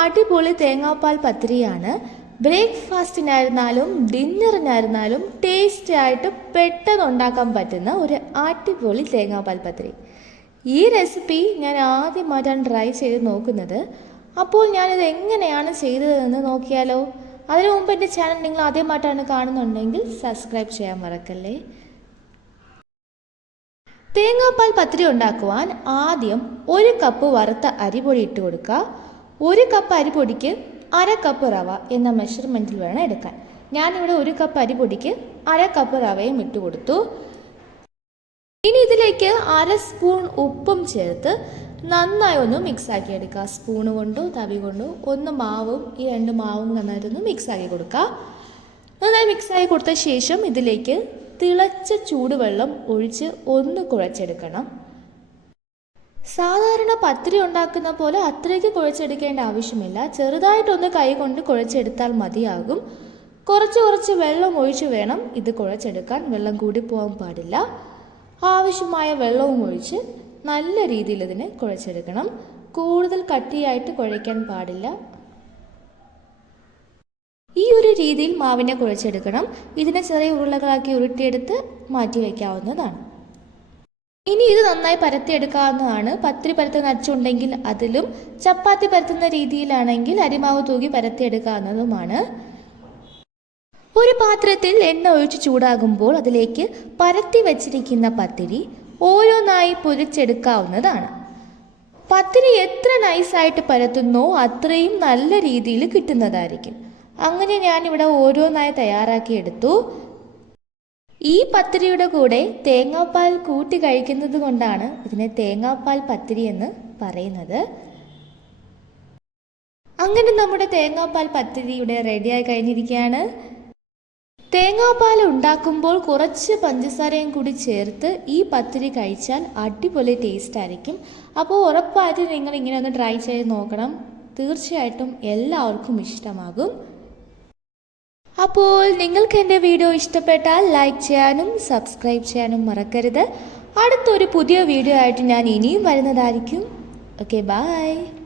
അടിപൊളി തേങ്ങാപ്പാൽ പത്തിരിയാണ്. ബ്രേക്ക്ഫാസ്റ്റിനായിരുന്നാലും ഡിന്നറിനായിരുന്നാലും ടേസ്റ്റി ആയിട്ട് പെട്ടെന്ന് ഉണ്ടാക്കാൻ പറ്റുന്ന ഒരു അടിപൊളി തേങ്ങാപ്പാൽ പത്തിരി. ഈ റെസിപ്പി ഞാൻ ആദ്യമായിട്ടാണ് ട്രൈ ചെയ്ത് നോക്കുന്നത്. അപ്പോൾ ഞാനിത് എങ്ങനെയാണ് ചെയ്തതെന്ന് നോക്കിയാലോ? അതിനു മുമ്പ് എൻ്റെ ചാനൽ നിങ്ങൾ ആദ്യമായിട്ടാണ് കാണുന്നുണ്ടെങ്കിൽ സബ്സ്ക്രൈബ് ചെയ്യാൻ മറക്കല്ലേ. തേങ്ങാപ്പാൽ പത്തിരി ഉണ്ടാക്കുവാൻ ആദ്യം 1 കപ്പ് വറുത്ത അരിപ്പൊടി ഇട്ട് കൊടുക്കുക. 1 കപ്പ് അരിപ്പൊടിക്ക് 1/2 കപ്പ് റവ എന്ന മെഷർമെൻറ്റിൽ വേണം എടുക്കാൻ. ഞാനിവിടെ 1 കപ്പ് അരിപ്പൊടിക്ക് 1/2 കപ്പ് റവയും ഇട്ട് കൊടുത്തു. ഇനി ഇതിലേക്ക് 1/2 സ്പൂൺ ഉപ്പും ചേർത്ത് നന്നായി ഒന്ന് മിക്സാക്കി എടുക്കുക. സ്പൂണ് കൊണ്ടോ തവി കൊണ്ടോ ഒന്ന് മാവും ഈ 2 മാവും നന്നായിട്ടൊന്ന് മിക്സാക്കി കൊടുക്കുക. നന്നായി മിക്സാക്കി കൊടുത്ത ശേഷം ഇതിലേക്ക് തിളച്ച ചൂടുവെള്ളം ഒഴിച്ച് ഒന്ന് കുഴച്ചെടുക്കണം. സാധാരണ പത്തിരി ഉണ്ടാക്കുന്ന പോലെ അത്രയ്ക്ക് കുഴച്ചെടുക്കേണ്ട ആവശ്യമില്ല. ചെറുതായിട്ടൊന്ന് കൈ കൊണ്ട് കുഴച്ചെടുത്താൽ മതിയാകും. കുറച്ച് വെള്ളം ഒഴിച്ച് വേണം ഇത് കുഴച്ചെടുക്കാൻ. വെള്ളം കൂടി പോകാൻ പാടില്ല. ആവശ്യമായ വെള്ളവും ഒഴിച്ച് നല്ല രീതിയിൽ ഇതിനെ കുഴച്ചെടുക്കണം. കൂടുതൽ കട്ടിയായിട്ട് കുഴയ്ക്കാൻ പാടില്ല. ഈ ഒരു രീതിയിൽ മാവിനെ കുഴച്ചെടുക്കണം. ഇതിനെ ചെറിയ ഉരുളകളാക്കി ഉരുട്ടിയെടുത്ത് മാറ്റി വയ്ക്കാവുന്നതാണ്. ഇനി ഇത് നന്നായി പരത്തിയെടുക്കാവുന്നതാണ്. പത്തിരി പരത്തുന്ന അച്ചുണ്ടെങ്കിൽ അതിലും, ചപ്പാത്തി പരത്തുന്ന രീതിയിലാണെങ്കിൽ അരിമാവ് തൂക്കി പരത്തിയെടുക്കാവുന്നതുമാണ്. ഒരു പാത്രത്തിൽ എണ്ണ ഒഴിച്ച് ചൂടാകുമ്പോൾ അതിലേക്ക് പരത്തി വച്ചിരിക്കുന്ന പത്തിരി ഓരോന്നായി പൊരിച്ചെടുക്കാവുന്നതാണ്. പത്തിരി എത്ര നൈസായിട്ട് പരത്തുന്നോ അത്രയും നല്ല രീതിയിൽ കിട്ടുന്നതായിരിക്കും. അങ്ങനെ ഞാനിവിടെ ഓരോന്നായി തയ്യാറാക്കിയെടുത്തു. ഈ പത്തിരിയുടെ കൂടെ തേങ്ങാപ്പാൽ കൂട്ടി കഴിക്കുന്നത് കൊണ്ടാണ് ഇതിനെ തേങ്ങാപ്പാൽ പത്തിരി എന്ന് പറയുന്നത്. അങ്ങനെ നമ്മുടെ തേങ്ങാപ്പാൽ പത്തിരി ഇവിടെ റെഡിയായി കഴിഞ്ഞിരിക്കുകയാണ്. തേങ്ങാപ്പാൽ ഉണ്ടാക്കുമ്പോൾ കുറച്ച് പഞ്ചസാരയും കൂടി ചേർത്ത് ഈ പത്തിരി കഴിച്ചാൽ അടിപൊളി ടേസ്റ്റ് ആയിരിക്കും. അപ്പോൾ ഉറപ്പായിട്ടും നിങ്ങൾ ഇങ്ങനെ ഒന്ന് ട്രൈ ചെയ്ത് നോക്കണം. തീർച്ചയായിട്ടും എല്ലാവർക്കും ഇഷ്ടമാകും. അപ്പോൾ നിങ്ങൾക്ക് എൻ്റെ വീഡിയോ ഇഷ്ടപ്പെട്ടാൽ ലൈക്ക് ചെയ്യാനും സബ്സ്ക്രൈബ് ചെയ്യാനും മറക്കരുത്. അടുത്തൊരു പുതിയ വീഡിയോ ആയിട്ട് ഞാൻ ഇനിയും വരുന്നതായിരിക്കും. Okay, by.